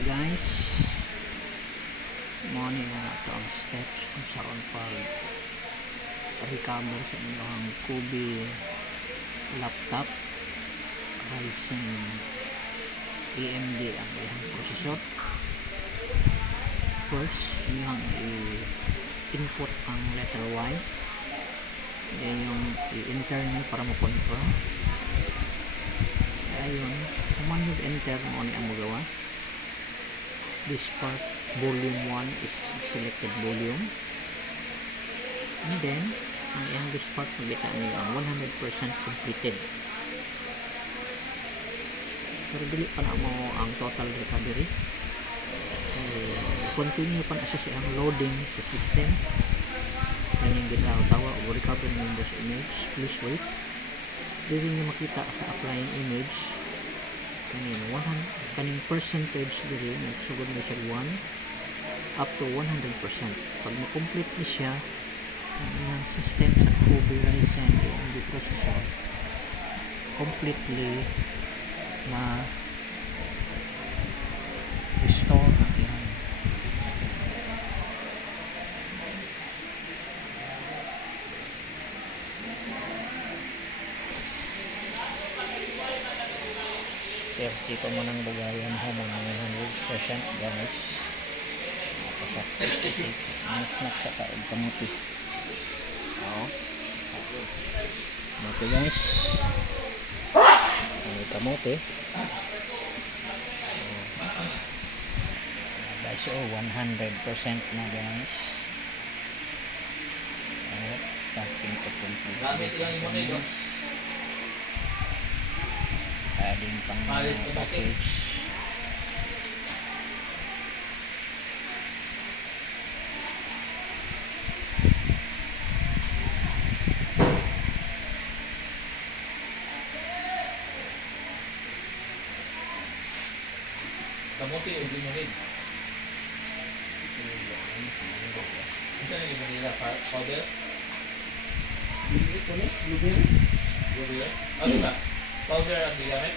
guys, morning na ito ang steps kung saan pag recover sa inyong Kubi laptop Ryzen AMD ang ilang processor. First, inyong i-input ang letter Y, yan yung i-enter nyo para mo-confirm. Ayun, command nyo enter mo ni ang magawas. This part, volume 1 is selected volume, and then ang iyang this part magkita nyo ang 100% completed. Pero dili pa na mo ang total recovery. Continue pa na siya siyang loading sa system. Kaning gitaw-tawa o recover ng Windows image. Please wait. Dili nyo makita sa applying image kaning percentage diri nagsugod na siya 1 up to 100%. Pag na-complete ni siya ang system sa Kubi Ryzen AMD processor, completely na restore ang iyang system. Pero dito mo nang bugayan mo mga 100% guys. Tapos sa 56 ang snack sa kaog kamuti. Kamuti guys. Kamuti guys, 100% na guys. Starting to complete. Adding pang package. Kamote o limonid? Ito na yung nila powder? Ito ni, blueberry. Blueberry? Ano ba? Powder ang gigamit?